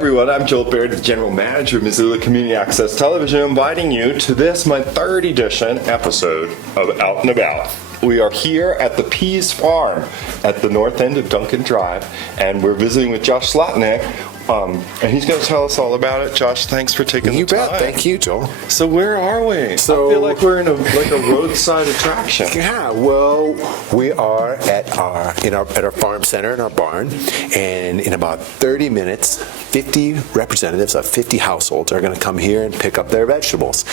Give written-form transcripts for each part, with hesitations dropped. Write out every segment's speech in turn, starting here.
everyone, I'm Joel Baird, the General Manager of Missoula Community Access Television, inviting you to this, my third edition episode of Out and About. We are here at the Pease Farm at the north end of Duncan Drive, and we're visiting with Josh Slotnick, and he's going to tell us all about it. Josh, thanks for taking the time. You bet. Thank you, Joel. So where are we? So, I feel like we're in a roadside attraction. Yeah, well, we are at our farm center in our barn, and in about 30 minutes, 50 representatives of 50 households are going to come here and pick up their vegetables.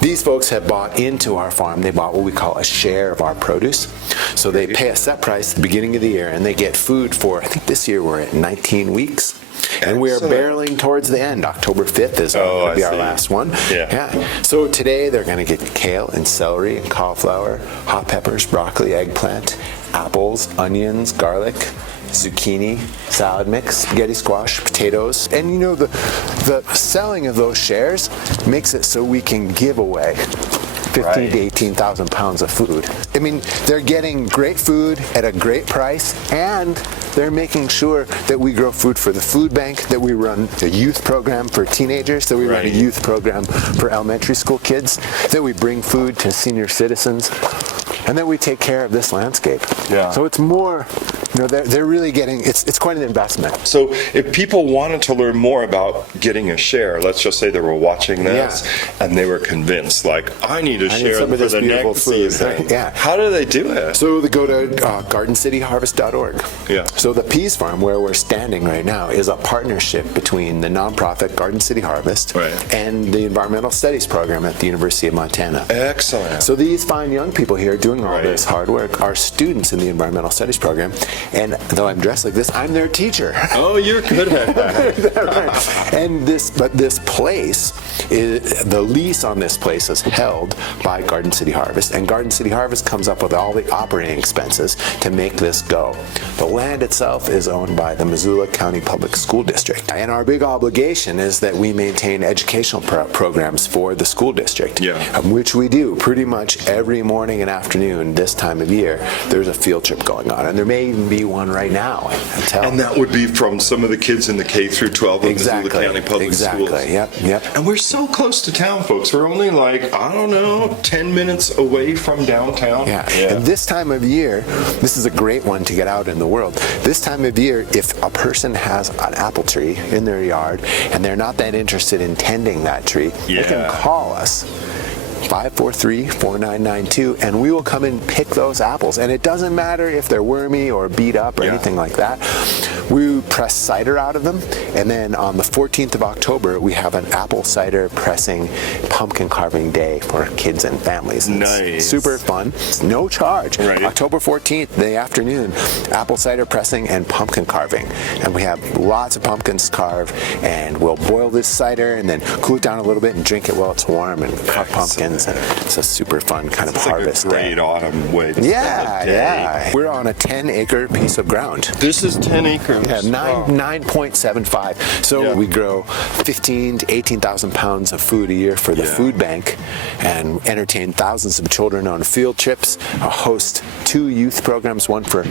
These folks have bought into our farm. They bought what we call a share of our produce. So they pay a set price at the beginning of the year, and they get food for, I think this year we're at 19 weeks. And we are barreling towards the end. October 5th is going to be our last one. Yeah. So today they're going to get kale and celery and cauliflower, hot peppers, broccoli, eggplant, apples, onions, garlic, zucchini, salad mix, spaghetti squash, potatoes. And you know, the selling of those shares makes it so we can give away 15,000 to 18,000 pounds of food. I mean, they're getting great food at a great price, and they're making sure that we grow food for the food bank, that we run a youth program for teenagers, that we run a youth program for elementary school kids, that we bring food to senior citizens, and that we take care of this landscape. Yeah. So it's more, you know, they're really getting, it's quite an investment. So if people wanted to learn more about getting a share, let's just say they were watching this and they were convinced, like, I need a share for the next season. Yeah. How do they do it? So they go to gardencityharvest.org. Yeah. So the Pease Farm, where we're standing right now, is a partnership between the nonprofit Garden City Harvest and the Environmental Studies program at the University of Montana. Excellent. So these fine young people here doing all this hard work are students in the Environmental Studies program, and though I'm dressed like this, I'm their teacher. Oh, you're good at that. And this place, the lease on this place is held by Garden City Harvest, and Garden City Harvest comes up with all the operating expenses to make this go. The land itself is owned by the Missoula County Public School District, and our big obligation is that we maintain educational programs for the school district, which we do pretty much every morning and afternoon this time of year. There's a field trip going on, and there may even be one right now. And that would be from some of the kids in the K through 12 of Missoula County Public Schools. Yep. And we're so close to town, folks. We're only like, I don't know, 10 minutes away from downtown. Yeah. And this time of year, this is a great one to get out in the world. This time of year, if a person has an apple tree in their yard and they're not that interested in tending that tree, they can call us. 543-4992, and we will come and pick those apples. And it doesn't matter if they're wormy or beat up or anything like that. We press cider out of them, and then on the 14th of October, we have an apple cider pressing pumpkin carving day for kids and families. It's super fun. It's no charge. October 14th, the afternoon, apple cider pressing and pumpkin carving. And we have lots of pumpkins carved, and we'll boil this cider and then cool it down a little bit and drink it while it's warm and carve pumpkins. And it's a super fun kind of harvest. Like a great autumn way to spend a day. We're on a 10-acre piece of ground. This is 10 acres. Yeah, 9.75. So we grow 15 to 18,000 pounds of food a year for the food bank, and entertain thousands of children on field trips. Host 2 youth programs, one for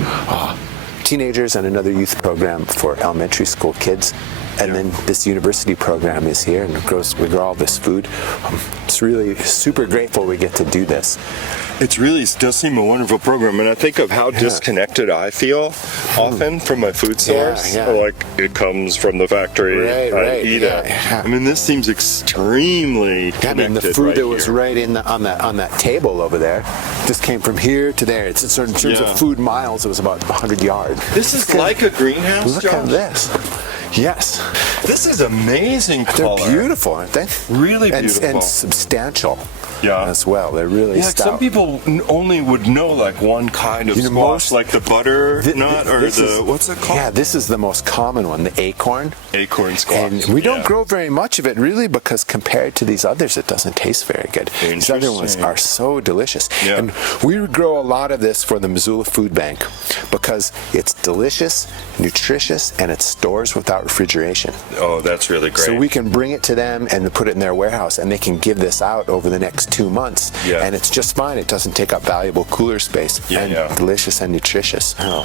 teenagers and another youth program for elementary school kids. And then this university program is here, and we grow all this food. It's really super grateful we get to do this. It really does seem a wonderful program, and I think of how disconnected I feel often from my food source. Like, it comes from the factory, I eat it. I mean, this seems extremely connected. I mean, the food that was right on that table over there just came from here to there. It's in terms of food miles, it was about 100 yards. This is like a greenhouse, Look at this. Yes. This is amazing color. They're beautiful, aren't they? Really beautiful. And substantial as well. They're really stout. Some people only would know like one kind of squash, like the butternut or what's it called? Yeah, this is the most common one, the acorn. Acorn squash. And we don't grow very much of it really because compared to these others, it doesn't taste very good. These other ones are so delicious. And we grow a lot of this for the Missoula Food Bank because it's delicious, nutritious, and it stores without without refrigeration. Oh, that's really great. So we can bring it to them and put it in their warehouse, and they can give this out over the next 2 months. Yeah. And it's just fine. It doesn't take up valuable cooler space. Yeah, and yeah. delicious and nutritious. Oh.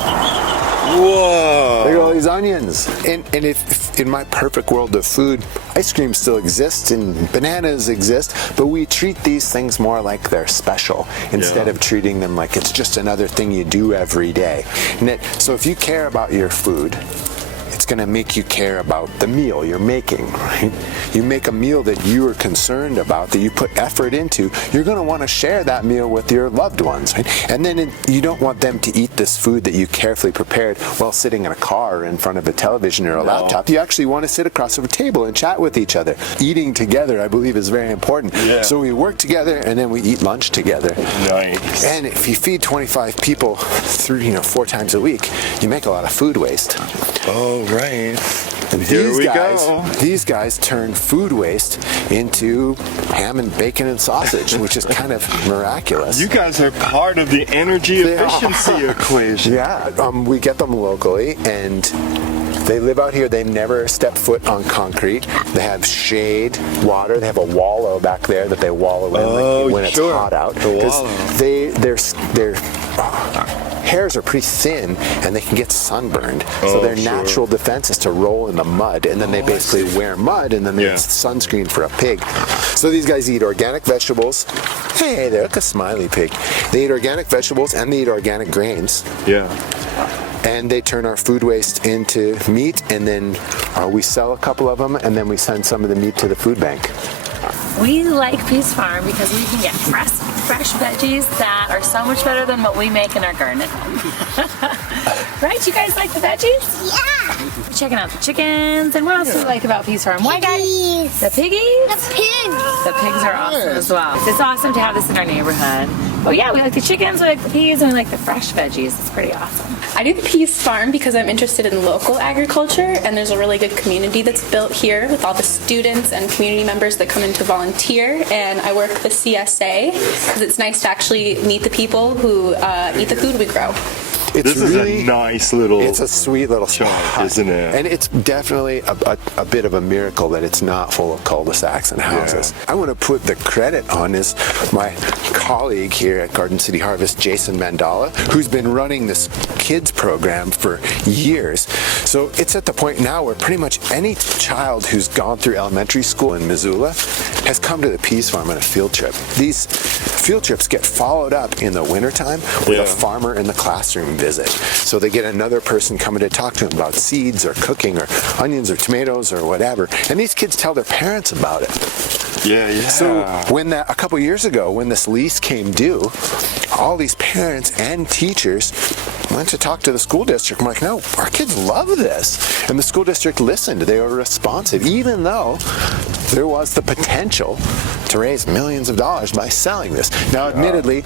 Whoa! Look at all these onions. And if in my perfect world of food, ice cream still exists and bananas exist, but we treat these things more like they're special instead of treating them like it's just another thing you do every day. So if you care about your food, it's going to make you care about the meal you're making, right? You make a meal that you are concerned about, that you put effort into, you're going to want to share that meal with your loved ones, right? And then you don't want them to eat this food that you carefully prepared while sitting in a car or in front of a television or a laptop. You actually want to sit across a table and chat with each other. Eating together, I believe, is very important. Yeah. So we work together and then we eat lunch together. Nice. And if you feed 25 people 4 times a week, you make a lot of food waste. Oh, right. And Here we go. These guys turn food waste into ham and bacon and sausage, which is kind of miraculous. You guys are part of the energy efficiency equation. Yeah, we get them locally, and they live out here. They never step foot on concrete. They have shade, water. They have a wallow back there that they wallow in when it's hot out. Their hairs are pretty thin, and they can get sunburned. So their natural defense is to roll in the mud, and then they basically wear mud, and then it's sunscreen for a pig. So these guys eat organic vegetables. Hey, they look a smiley pig. They eat organic vegetables, and they eat organic grains. Yeah. And they turn our food waste into meat, and then we sell a couple of them, and then we send some of the meat to the food bank. We like Peace Farm because we can get fresh veggies that are so much better than what we make in our garden at home. Right? You guys like the veggies? Yeah. We're checking out the chickens. And what else do we like about Peace Farm? Why, guys? The piggies? The pigs. The pigs are awesome as well. It's awesome to have this in our neighborhood. Oh yeah, we like the chickens, we like the peas, and we like the fresh veggies. It's pretty awesome. I do the Peace Farm because I'm interested in local agriculture, and there's a really good community that's built here with all the students and community members that come in to volunteer. And I work the CSA because it's nice to actually meet the people who eat the food we grow. This is a nice little... It's a sweet little spot, isn't it? And it's definitely a bit of a miracle that it's not full of cul-de-sacs and houses. I want to put the credit on my colleague here at Garden City Harvest, Jason Mandala, who's been running this kids program for years. So it's at the point now where pretty much any child who's gone through elementary school in Missoula has come to the Peace Farm on a field trip. These field trips get followed up in the wintertime with a farmer in the classroom visit. So they get another person coming to talk to them about seeds or cooking or onions or tomatoes or whatever. And these kids tell their parents about it. Yeah. So when a couple years ago, when this lease came due, all these parents and teachers went to talk to the school district. I'm like, no, our kids love this. And the school district listened. They were responsive, even though there was the potential to raise millions of dollars by selling this. Now, admittedly,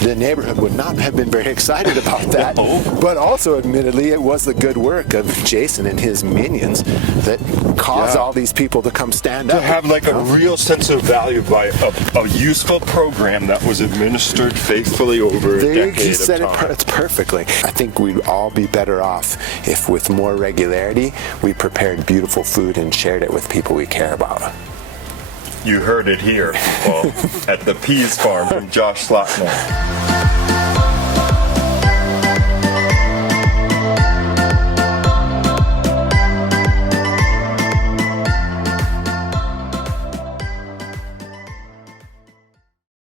the neighborhood would not have been very excited about that, but also, admittedly, it was the good work of Jason and his minions that caused all these people to come stand up. To have like a real sense of value by a useful program that was administered faithfully over a decade You said of time. it perfectly. I think we'd all be better off if, with more regularity, we prepared beautiful food and shared it with people we care about. You heard it here, people, at the Peas Farm from Josh Slotnick.